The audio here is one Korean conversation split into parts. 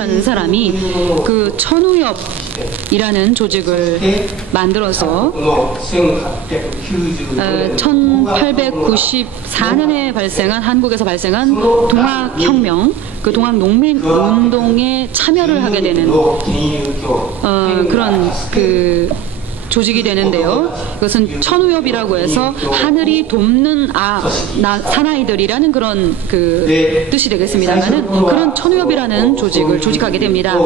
이토라는 사람이 그 천우엽이라는 조직을 만들어서 1894년에 발생한 한국에서 발생한 동학혁명, 그 동학농민운동에 참여를 하게 되는 그런 그 조직이 되는데요. 이것은 천우엽이라고 해서 하늘이 돕는 사나이들이라는 그런 그 뜻이 되겠습니다만은 그런 천우엽이라는 조직을 조직하게 됩니다.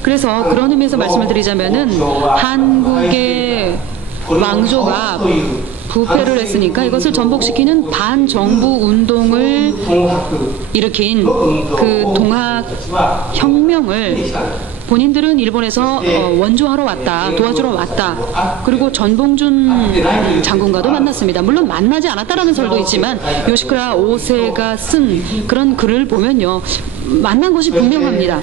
그래서 그런 의미에서 말씀을 드리자면은 한국의 왕조가 부패를 했으니까 이것을 전복시키는 반정부 운동을 일으킨 그 동학혁명을 본인들은 일본에서 원조하러 왔다, 도와주러 왔다. 그리고 전봉준 장군과도 만났습니다. 물론 만나지 않았다라는 설도 있지만 요시쿠라 5세가 쓴 그런 글을 보면요, 만난 것이 분명합니다.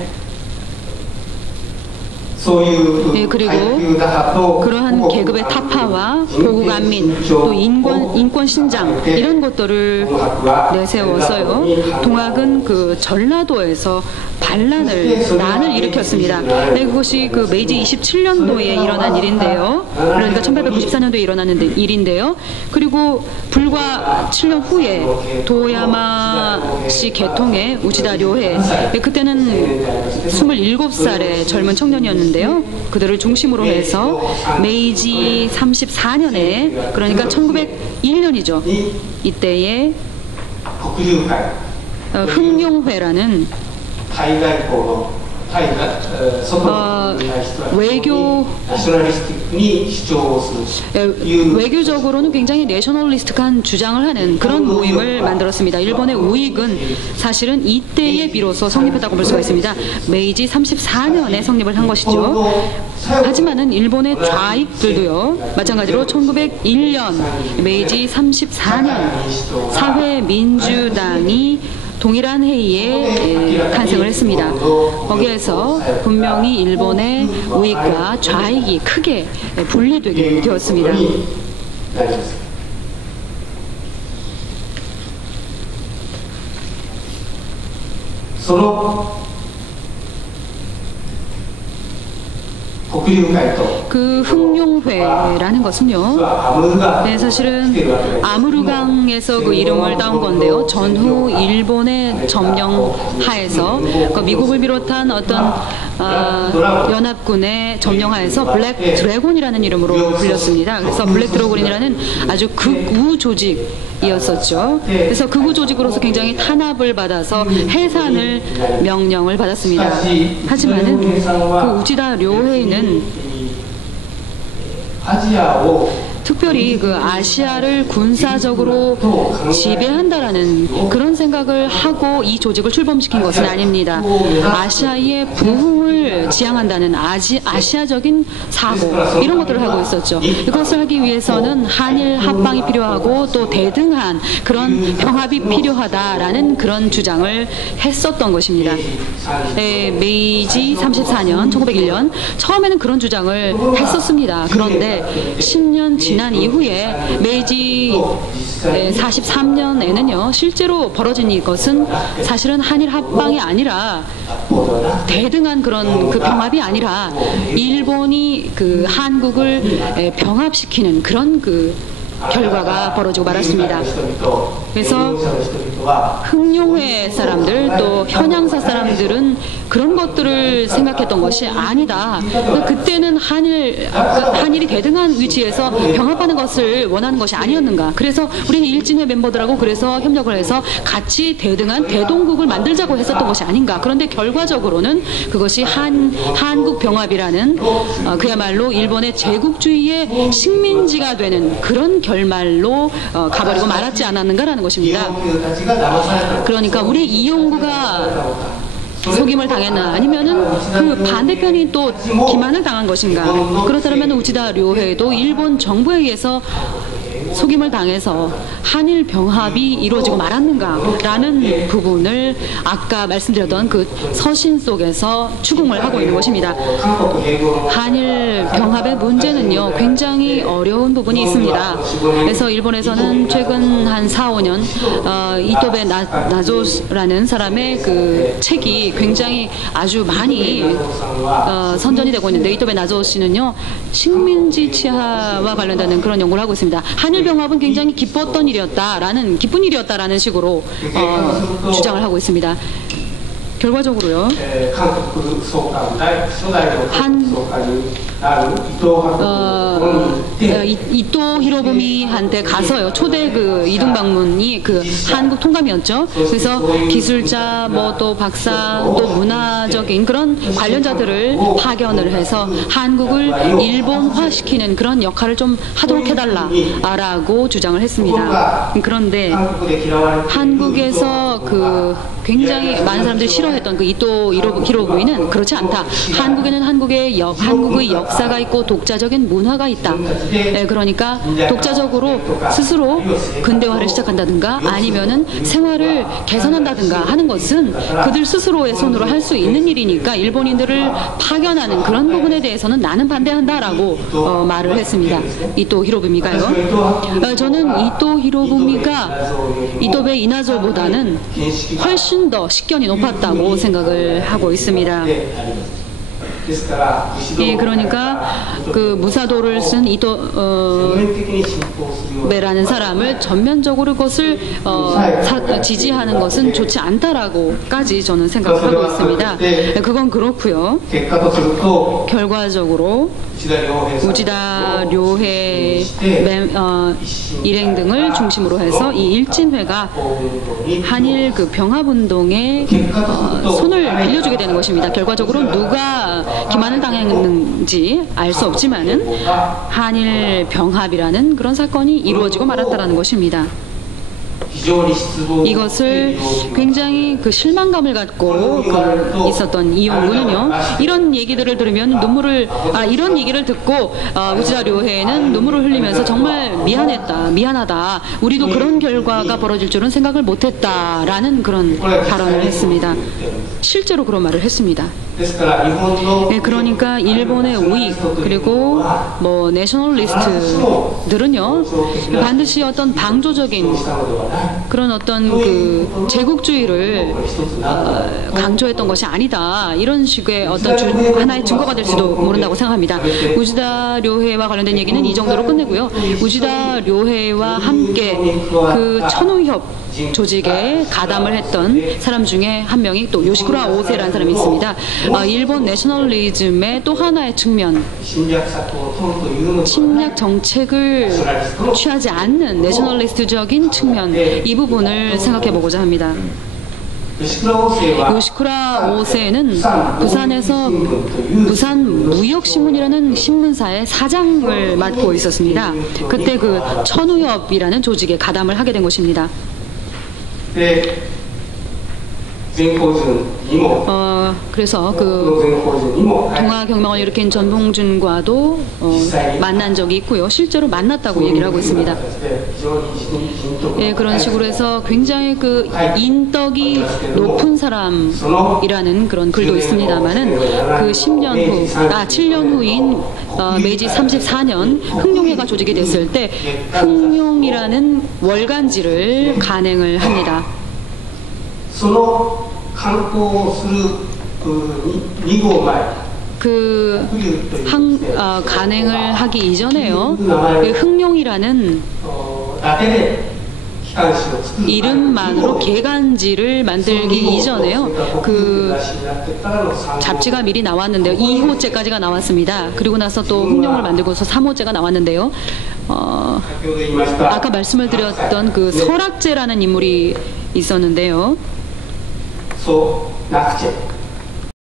네, 그리고 그러한 계급의 타파와 보국안민, 또 인권 신장 이런 것들을 내세웠어요. 동학은 그 전라도에서 난을 일으켰습니다. 네, 그것이 그 메이지 27년도에 일어난 일인데요. 그러니까 1894년도에 일어나는 일인데요. 그리고 불과 7년 후에 도야마시 계통의 우치다 료해, 그때는 27살의 젊은 청년이었는데 그들을 중심으로 해서 메이지 34년에, 그러니까 1901년이죠. 이때에 흥룡회라는 외교적으로는 굉장히 내셔널리스트한 주장을 하는 그런 모임을 만들었습니다. 일본의 우익은 사실은 이때에 비로소 성립했다고 볼 수가 있습니다. 메이지 34년에 성립을 한 것이죠. 하지만은 일본의 좌익들도요, 마찬가지로 1901년 메이지 34년 사회민주당이 동일한 회의에 탄생을 했습니다. 거기에서 분명히 일본의 우익과 좌익이 크게 분리되게 되었습니다. 그 흥룡회라는 것은요, 네, 사실은 아무르강에서 그 이름을 따온 건데요. 전후 일본의 점령하에서 그 미국을 비롯한 어떤 연합군의 점령하에서 블랙 드래곤이라는 이름으로 불렸습니다. 그래서 블랙 드래곤이라는 아주 극우 조직이었었죠. 그래서 극우 조직으로서 굉장히 탄압을 받아서 해산을 명령을 받았습니다. 하지만은 그 우치다 료헤이는 특별히 그 아시아를 군사적으로 지배한다라는 그런 생각을 하고 이 조직을 출범시킨 것은 아닙니다. 아시아의 부흥을 지향한다는 아시아적인 사고, 이런 것들을 하고 있었죠. 이것을 하기 위해서는 한일 합방이 필요하고 또 대등한 그런 병합이 필요하다라는 그런 주장을 했었던 것입니다. 네, 메이지 34년, 1901년 처음에는 그런 주장을 했었습니다. 그런데 10년 지난 이후에 메이지 43년에는요, 실제로 벌어진 이것은 사실은 한일 합방이 아니라 대등한 그런 그 병합이 아니라 일본이 그 한국을 병합시키는 그런 그 결과가 벌어지고 말았습니다. 그래서 흥룡회 사람들, 또 현양사 사람들은 그런 것들을 생각했던 것이 아니다. 그때는 한일이 대등한 위치에서 병합하는 것을 원하는 것이 아니었는가. 그래서 우리는 일진회 멤버들하고 그래서 협력을 해서 같이 대등한 대동국을 만들자고 했었던 것이 아닌가. 그런데 결과적으로는 그것이 한국 병합이라는 그야말로 일본의 제국주의의 식민지가 되는 그런 결말로 가버리고 말았지 않았는가라는 것입니다. 그러니까 우리 이용구가 속임을 당했나, 아니면은 그 반대편이 또 기만을 당한 것인가. 그렇다면 우치다 료헤이도 일본 정부에 의해서 속임을 당해서 한일 병합이 이루어지고 말았는가라는 부분을 아까 말씀드렸던 그 서신 속에서 추궁을 하고 있는 것입니다. 한일 병합의 문제는요, 굉장히 어려운 부분이 있습니다. 그래서 일본에서는 최근 한 4, 5년 이토베 나조라는 사람의 그 책이 굉장히 아주 많이 선전이 되고 있는데, 이토베 나조 씨는요, 식민지 치하와 관련되는 그런 연구를 하고 있습니다. 한일 병합은 굉장히 기쁜 일이었다라는 식으로 주장을 하고 있습니다. 결과적으로요, 이토 히로부미한테 가서요, 초대 그 이동 방문이 그 한국 통감이었죠. 그래서 기술자, 뭐 또 박사, 또 문화적인 그런 관련자들을 파견을 해서 한국을 일본화시키는 그런 역할을 좀 하도록 해달라라고 주장을 했습니다. 그런데 한국에서 그 굉장히 많은 사람들이 싫어했던 그 이토 히로부미는 그렇지 않다. 한국에는 한국의 역사가 있고 독자적인 문화가 있다. 그러니까 독자적으로 스스로 근대화를 시작한다든가 아니면은 생활을 개선한다든가 하는 것은 그들 스스로의 손으로 할 수 있는 일이니까 일본인들을 파견하는 그런 부분에 대해서는 나는 반대한다라고 말을 했습니다. 이토 히로부미가요. 저는 이토 히로부미가 이토베 이나조보다는 훨씬 더 식견이 높았다고 생각을 하고 있습니다. 예, 그러니까 그 무사도를 쓴 이토베라는 사람을 전면적으로 그것을 지지하는 것은 좋지 않다라고까지 저는 생각하고 있습니다. 그건 그렇고요. 결과적으로 우지다 료해 일행 등을 중심으로 해서 이 일진회가 한일 그 병합운동에 손을 빌려주게 되는 것입니다. 결과적으로 누가 기만을 당했는지 알 수 없지만은 한일 병합이라는 그런 사건이 이루어지고 말았다라는 것입니다. 이것을 굉장히 그 실망감을 갖고 있었던 이용구는요, 이런 얘기들을 들으면 이런 얘기를 듣고 우지다 료해는 눈물을 흘리면서 정말 미안하다, 우리도 그런 결과가 벌어질 줄은 생각을 못했다라는 그런 발언을 했습니다. 실제로 그런 말을 했습니다. 네, 그러니까 일본의 우익 그리고 뭐 내셔널리스트들은요, 반드시 어떤 방조적인 그런 어떤 그 제국주의를 강조했던 것이 아니다, 이런 식의 어떤 하나의 증거가 될지도 모른다고 생각합니다. 우지다 료해와 관련된 얘기는 이 정도로 끝내고요. 우지다 료해와 함께 그 천우협 조직에 가담을 했던 사람 중에 한 명이 또 요시쿠라 오세라는 사람이 있습니다. 일본 내셔널리즘의 또 하나의 측면, 침략 정책을 취하지 않는 내셔널리스트적인 측면, 이 부분을 생각해보고자 합니다. 요시쿠라 오세는 부산에서 부산 무역신문이라는 신문사의 사장을 맡고 있었습니다. 그때 그 천우협이라는 조직에 가담을 하게 된 것입니다. 그래서 그 동아경망을 일으킨 전봉준과도 만난 적이 있고요. 실제로 만났다고 얘기를 하고 있습니다. 예, 그런 식으로 해서 굉장히 그 인덕이 높은 사람이라는 그런 글도 있습니다만은 그 7년 후인 메이지 34년 흥룡회가 조직이 됐을 때 흥룡이라는 월간지를 간행을 합니다. 간행을 하기 이전에요, 그 흥룡이라는 이름만으로 개간지를 만들기 이전에요, 그 잡지가 미리 나왔는데요. 2호째까지가 나왔습니다. 그리고 나서 또 흥룡을 만들고서 3호째가 나왔는데요. 아까 말씀을 드렸던 그 설악제라는 인물이 있었는데요.